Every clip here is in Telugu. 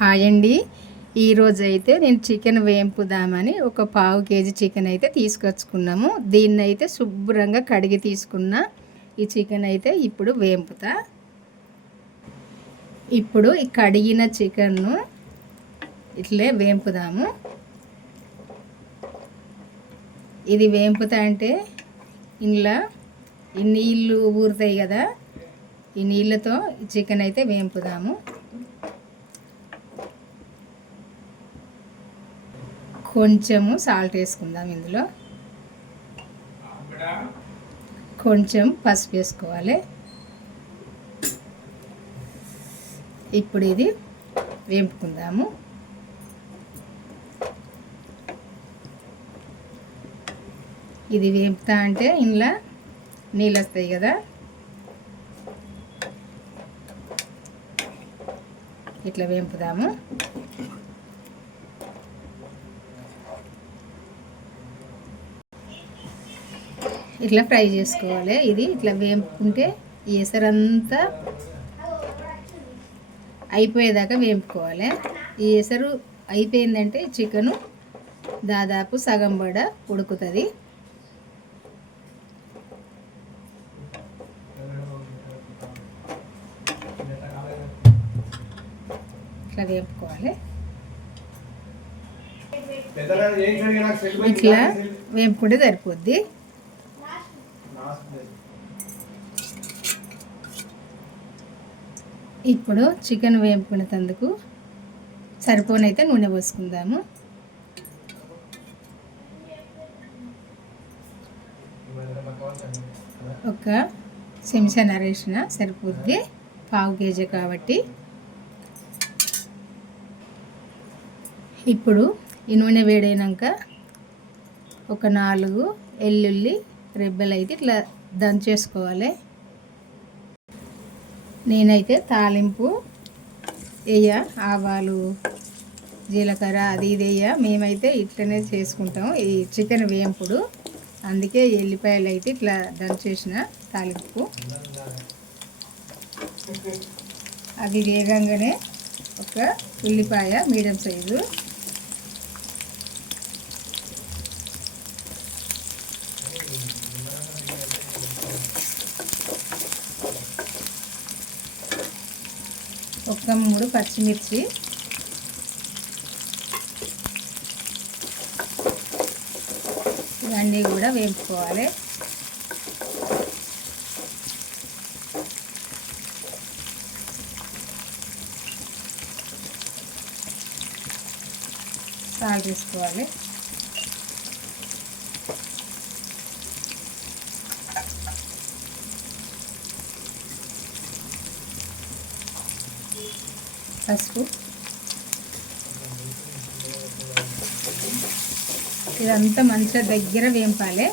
హాయ్ అండి. ఈరోజు అయితే నేను చికెన్ వేంపుదామని ఒక పావు కేజీ చికెన్ అయితే తీసుకొచ్చుకున్నాము. దీన్ని అయితే శుభ్రంగా కడిగి తీసుకున్న ఈ చికెన్ అయితే ఇప్పుడు వేంపుతా. ఇప్పుడు ఈ కడిగిన చికెన్ను ఇట్లే వేంపుదాము. ఇది వేంపుతా అంటే ఇంట్లో ఈ నీళ్ళు ఊరుతాయి కదా, ఈ నీళ్ళతో చికెన్ అయితే వేంపుదాము. కొంచెము సాల్ట్ వేసుకుందాం, ఇందులో కొంచెం పసుపు వేసుకోవాలి. ఇప్పుడు ఇది వేంపుకుందాము. ఇది వేపుతా అంటే ఇంట్లో నీళ్ళు వస్తాయి కదా, ఇట్లా వేంపుదాము. ఇట్లా ఫ్రై చేసుకోవాలి. ఇది ఇట్లా వేపుకుంటే ఈ ఎసరంతా అయిపోయేదాకా వేపుకోవాలి. ఈ ఎసరు అయిపోయిందంటే చికెను దాదాపు సగం బడ ఉడుకుతుంది. ఇట్లా వేపుకోవాలి. ఇట్లా వేపుకుంటే సరిపోద్ది. ఇప్పుడు చికెన్ వేపుకునేందుకు సరిపోనైతే నూనె పోసుకుందాము. ఒక చెంచాన్నర వేసిన సరిపోద్ది, పావు కేజీ కాబట్టి. ఇప్పుడు ఈ నూనె వేడైనాక ఒక 4 వెల్లుల్లి రెబ్బలు అయితే ఇట్లా దంచేసుకోవాలి. నేనైతే తాలింపు ఆవాలు జీలకర్ర అది ఇది మేమైతే ఇట్లనే చేసుకుంటాం ఈ చికెన్ వేంపుడు. అందుకే ఎల్లిపాయలు అయితే ఇట్లా దంచేసిన తాలింపు. అది వేగంగానే ఒక ఉల్లిపాయ మీడియం సైజు, ఒక 3 పచ్చిమిర్చి, ఇవన్నీ కూడా వేపుకోవాలి. సాల్ట్ వేసుకోవాలి. పసుపు. ఇదంతా మంచిగా దగ్గర వేంపాలి.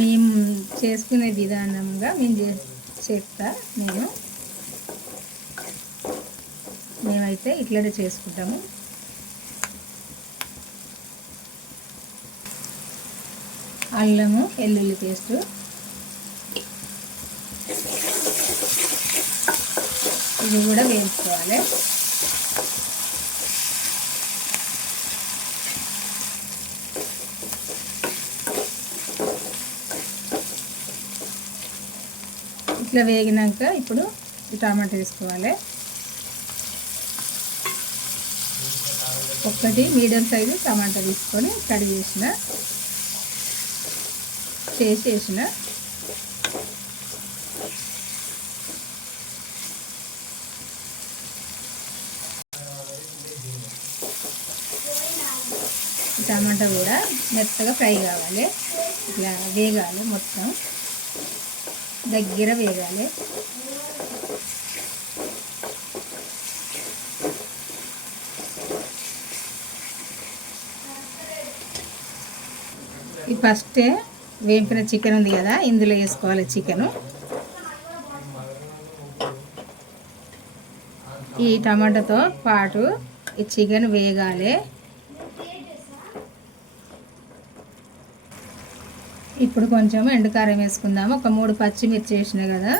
మేము చేసుకునే విధానంగా చేస్తా మేమైతే ఇట్లనే చేసుకుంటాము. అల్లము వెల్లుల్లి పేస్టు, ఇది కూడా వేయించుకోవాలి. ఇట్లా వేగినాక ఇప్పుడు టమాటా వేసుకోవాలి. ఒకటి మీడియం సైజు టమాటా తీసుకొని కడిగి వేసిన టమాటా కూడా మెత్తగా ఫ్రై కావాలి. ఇట్లా వేగాలి, మొత్తం దగ్గర వేగాలి. ఈ ఫస్టే వేపిన చికెన్ ఉంది కదా, ఇందులో వేసుకోవాలి చికెను. ఈ టమాటాతో పాటు ఈ చికెన్ వేగాలి. ఇప్పుడు కొంచెం ఎండుకారం వేసుకుందాము. ఒక 3 పచ్చిమిర్చి వేసిన కదా,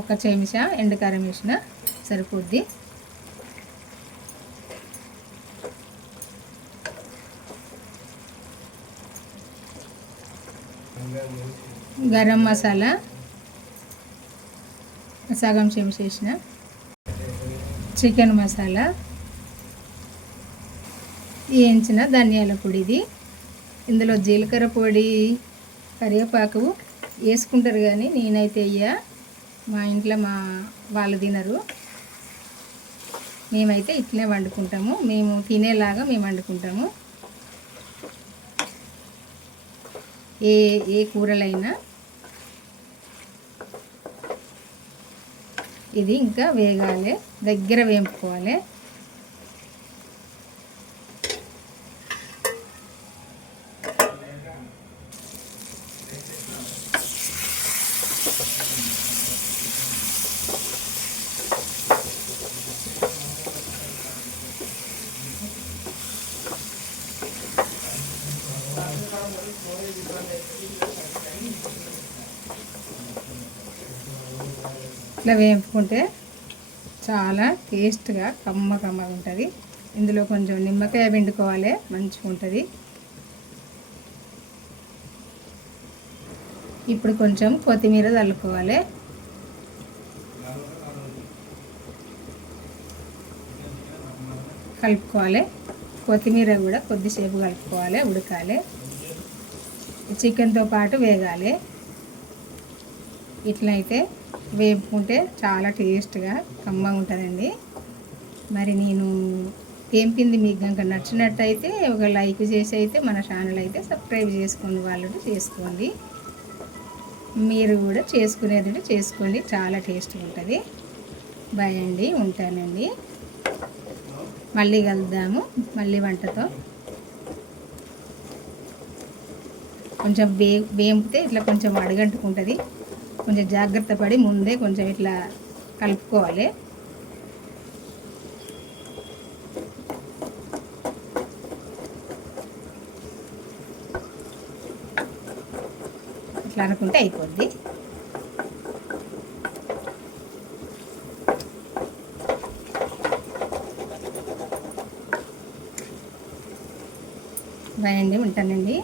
ఒక చెంచా ఎండుకారం వేసిన సరిపోద్ది. గరం మసాలా సగం చెంచా వేసిన, చికెన్ మసాలా, వేయించిన ధనియాల పొడి. ఇది ఇందులో జీలకర్ర పొడి, కరివేపాకు వేసుకుంటారు కానీ నేనైతే మా ఇంట్లో వాళ్ళు తినరు. మేమైతే ఇట్లనే వండుకుంటాము, మేము తినేలాగా మేము వండుకుంటాము. ఏ కూరలైనా ఇది ఇంకా వేగాలి, దగ్గర వేపుకోవాలి. ఇట్లా వేపుకుంటే చాలా టేస్ట్గా కమ్మగా ఉంటుంది. ఇందులో కొంచెం నిమ్మకాయ పిండుకోవాలి, మంచిగా ఉంటుంది. ఇప్పుడు కొంచెం కొత్తిమీర చల్లుకోవాలి. కలుపుకోవాలి. కొత్తిమీర కూడా కొద్దిసేపు కలుపుకోవాలి, ఉడకాలి. చికెన్తో పాటు వేగాలి. ఇట్లయితే వేపుకుంటే చాలా టేస్ట్గా కమ్మగా ఉంటుందండి. మరి నేను వేపింది మీకు కనుక నచ్చినట్టయితే ఒక లైక్ చేసి అయితే మన ఛానల్ అయితే సబ్స్క్రైబ్ చేసుకోండి, వాళ్ళు చేసుకోండి. మీరు కూడా చేసుకునేది చేసుకోండి, చాలా టేస్ట్గా ఉంటుంది. బాయ్ అండి, ఉంటానండి. మళ్ళీ కలుద్దాము, మళ్ళీ వంటతో. కొంచెం వేపితే ఇట్లా కొంచెం అడుగంటుకుంటుంది. కొంచెం జాగ్రత్త పడి ముందే కొంచెం ఇట్లా కలుపుకోవాలి. ఇట్లా అనుకుంటే అయిపోద్ది. బాయ్ అండి, ఉంటానండి.